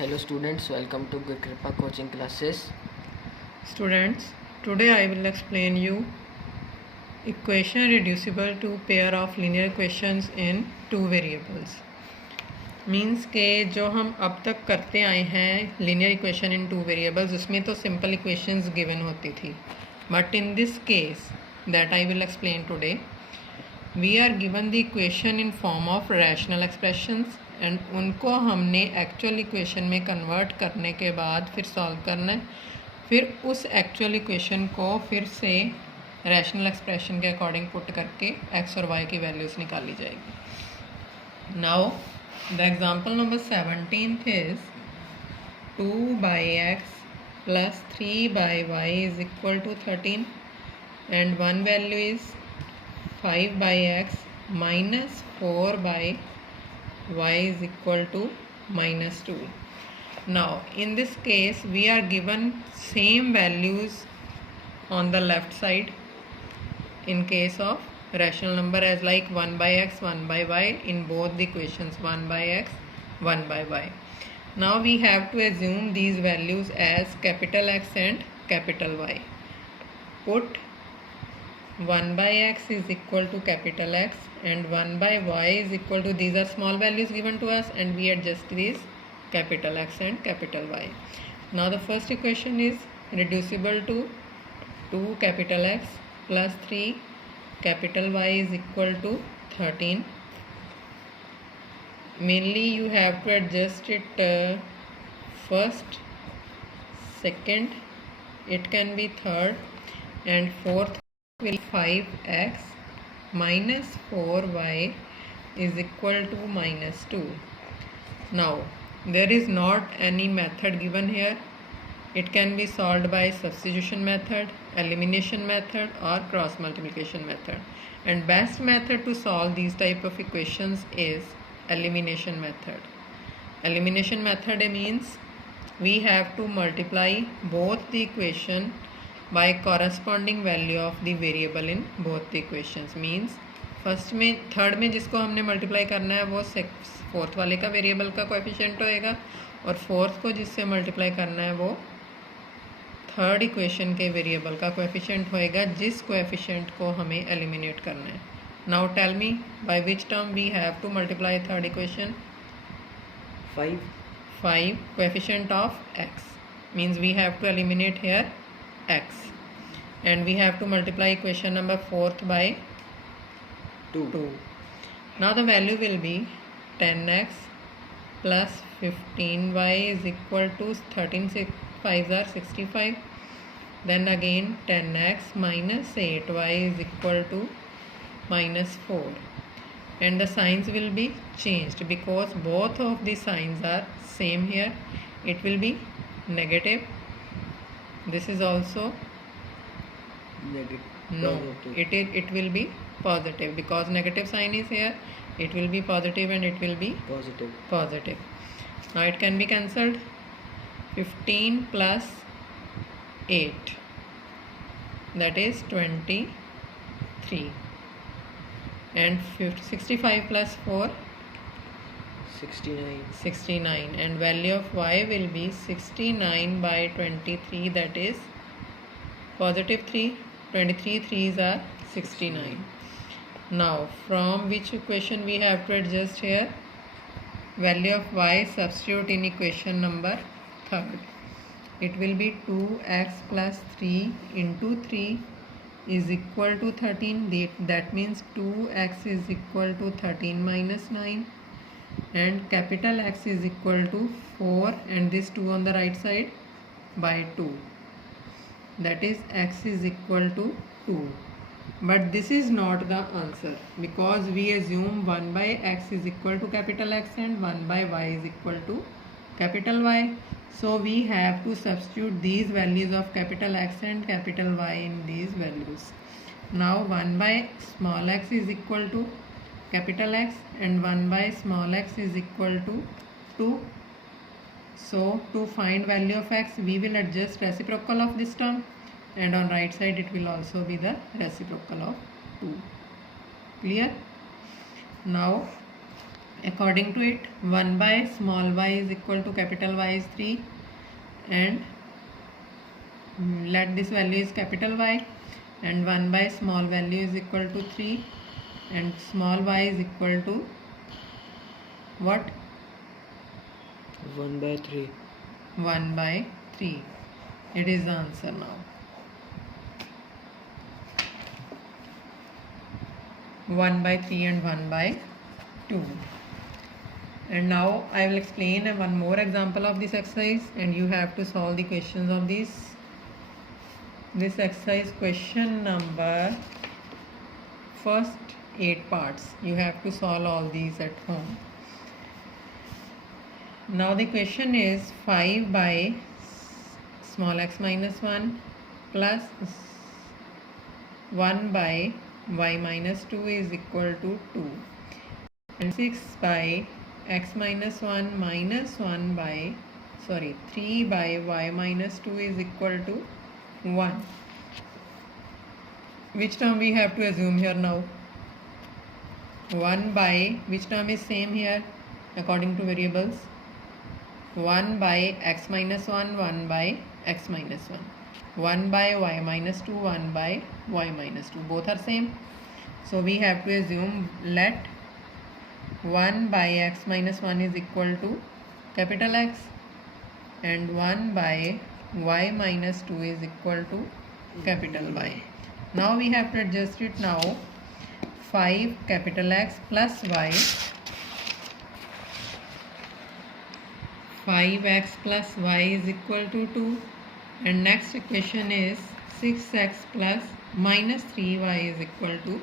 Hello students, welcome to Good Kripa coaching classes. Students, today I will explain you equation reducible to pair of linear equations in two variables. Means के जो हम अब तक करते आए हैं linear equation in two variables, उसमें तो सिंपल इक्वेशंस गिवन होती थी, but in this case that I will explain today we are given the equation in form of rational expressions and उनको हमने एक्चुअल इक्वेशन में कन्वर्ट करने के बाद फिर सॉल्व करना है। फिर उस एक्चुअल इक्वेशन को फिर से रैशनल एक्सप्रेशन के अकॉर्डिंग पुट करके एक्स और वाई की वैल्यूज़ निकाली जाएगी। Now the example number 17 is 2/x plus 3/y is equal to 13 and one value is 5/x minus 4/y is equal to -2. Now in this case we are given same values on the left side in case of rational number as like 1/x 1/y in both the equations 1/x 1/y. Now we have to assume these values as capital X and capital Y. Put 1/x is equal to capital X and 1/y is equal to, these are small values given to us and we adjust these capital X and capital Y. Now the first equation is reducible to 2 capital X plus 3 capital Y is equal to 13. Mainly you have to adjust it first, second, it can be third, and fourth will 5x minus 4y is equal to -2. Now there is not any method given here. It can be solved by substitution method, elimination method or cross multiplication method, and best method to solve these type of equations is elimination method. Elimination method means we have to multiply both the equation by corresponding value of the variable in both the equations. Means first में third में जिसको हमने multiply करना है वो fourth वाले का variable का कोएफिशिएंट होएगा और फोर्थ को जिससे मल्टीप्लाई करना है वो थर्ड इक्वेशन के वेरिएबल का कोएफिशिएंट होएगा, जिस कोएफिशिएंट को हमें एलिमिनेट करना है. Now tell me by which term we have to multiply third equation. 5 coefficient of x means we have to eliminate here x and we have to multiply equation number 4th by 2. Now the value will be 10x plus 15y is equal to 13 5s are 65. Then again 10x minus 8y is equal to -4, and the signs will be changed because both of the signs are same here. It will be negative. This is also Negative. no, it will be positive because negative sign is here. It will be positive and it will be positive. Now it can be cancelled. 15 plus 8, that is 23, and 65 plus 4, 69, and value of y will be 69 by 23, that is positive 3. 23 3s are 69. Now from which equation we have to adjust here? Value of y substitute in equation number third. It will be 2x plus 3 into 3 is equal to 13. That means 2x is equal to 13 minus 9, and capital X is equal to 4 and this 2 on the right side by 2. That is x is equal to 2. But this is not the answer because we assume 1/x is equal to capital X and 1/y is equal to capital Y. So we have to substitute these values of capital X and capital Y in these values. Now 1/small x is equal to capital X and 1/small x is equal to 2. So to find value of x we will adjust reciprocal of this term, and on right side it will also be the reciprocal of 2. Clear? Now according to it, 1 by small y is equal to capital Y is 3, and let this value is capital Y, and 1 by small value is equal to 3, and small y is equal to what? 1 by 3. 1 by 3. It is the answer now. 1 by 3 and 1 by 2. And now I will explain one more example of this exercise, and you have to solve the questions of this exercise. Question number first 8 parts. You have to solve all these at home. Now the question is 5 by small x minus 1 plus 1 by y minus 2 is equal to 2, and 6 by x minus 1 minus 3 by y minus 2 is equal to 1. Which term we have to assume here now? 1 by, which term is same here according to variables? 1 by x minus 1, 1 by x minus 1. 1 by y minus 2, 1 by y minus 2. Both are same. So we have to assume, let 1 by x minus 1 is equal to capital X, and 1 by y minus 2 is equal to capital Y. Now we have to adjust it now. 5 capital X plus y, 5x plus y is equal to 2, and next equation is 6x plus minus 3y is equal to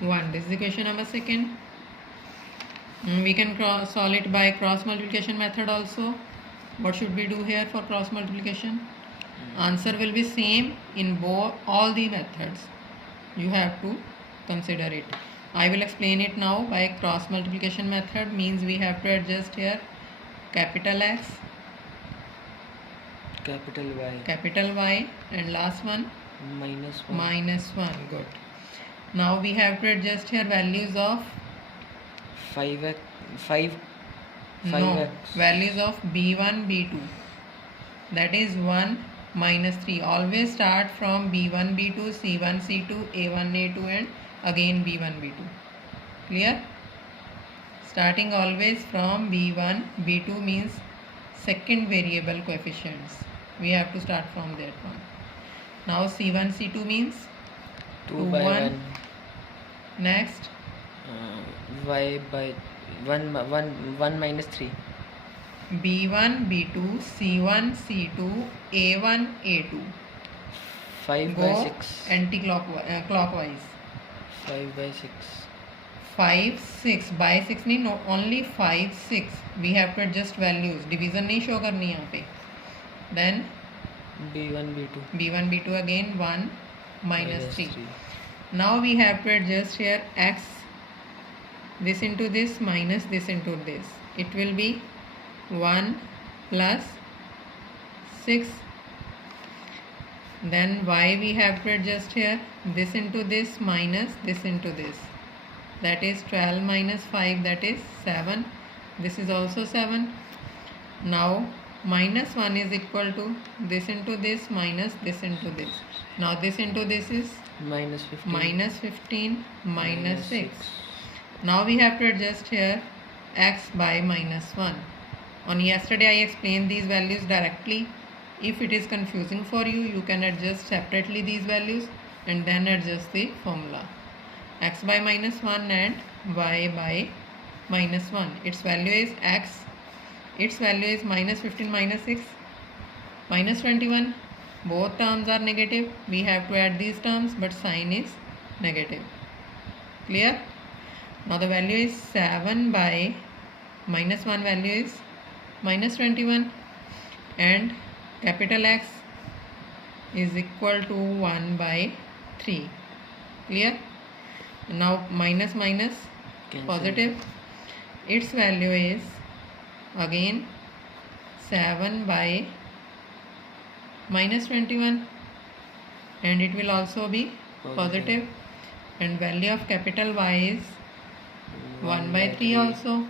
1. This is equation number second. We can solve it by cross multiplication method also. What should we do here for cross multiplication? Answer will be same in all the methods. You have to consider it. I will explain it now. By cross multiplication method means we have to adjust here capital X, capital Y, and last one minus 1. Good. Now we have to adjust here values of 5x. Values of b1 b2, that is 1 minus 3. Always start from b1 b2, c1 c2, a1 a2, and again b1 b2. Clear? Starting always from b1 b2 means second variable coefficients. We have to start from that one. Now c1 c2 means 2 by 1. Next Y by 1 minus 3. b1 b2, c1 c2, a1 a2. 5 Go by 6. Clockwise. 5 by 6. 5 6 by 6 नहीं, no, only 5 6. We have to adjust values. Division नहीं show करनी यहाँ पे. Then b1 b2 again 1 minus 3. Now we have to adjust here x, this into this minus this into this. It will be 1 plus 6. Then y we have to adjust here, this into this minus this into this. That is 12 minus 5, that is 7. This is also 7. Now minus 1 is equal to this into this minus this into this. Now this into this is minus 15. Minus 15 minus 6. Now we have to adjust here x by minus 1. On yesterday I explained these values directly. If it is confusing for you, you can adjust separately these values and then adjust the formula. X by minus 1 and y by minus 1. Its value is x. Its value is minus 15 minus 6 minus 21. Both terms are negative. We have to add these terms, but sign is negative. Clear? Now the value is 7 by minus 1 value is minus 21, and capital X is equal to 1 by 3. Clear? Now minus minus positive. Its value is again 7 by minus 21, and it will also be positive. And value of capital Y is 1 by 3 also.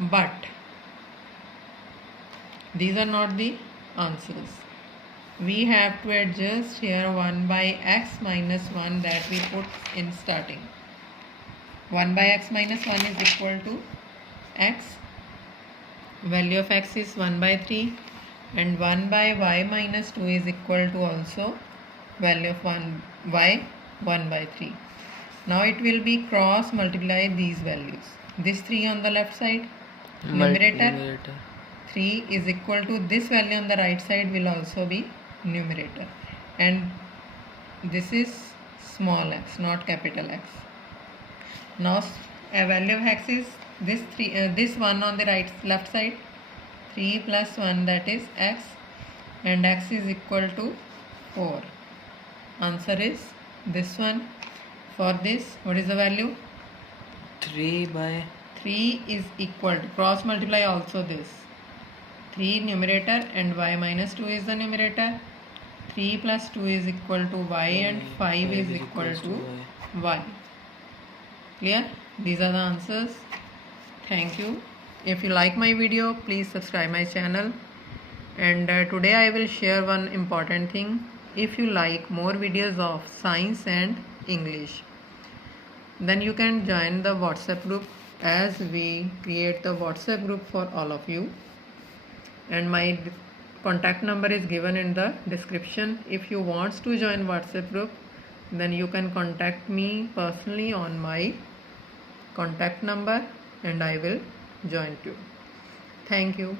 But these are not the answers. We have to adjust here 1 by x minus 1 that we put in starting. 1 by x minus 1 is equal to x. Value of x is 1 by 3 and 1 by y minus 2 is equal to also value of 1 by 1 by 3. Now it will be cross multiply these values. This 3 on the left side, numerator. 3 is equal to this value on the right side will also be numerator, and this is small x, not capital X. Now a value of x is this 1 on the left side, 3 plus 1 that is x, and x is equal to 4. Answer is this one. For this, what is the value? 3 by 3 is equal to cross multiply also this. 3 numerator and y minus 2 is the numerator. 3 plus 2 is equal to y and 5 is equal to y. Clear? These are the answers. Thank you. If you like my video, please subscribe my channel. And today I will share one important thing. If you like more videos of science and English, then you can join the WhatsApp group, as we create the WhatsApp group for all of you. And my contact number is given in the description. If you want to join WhatsApp group, then you can contact me personally on my contact number and I will join you. Thank you.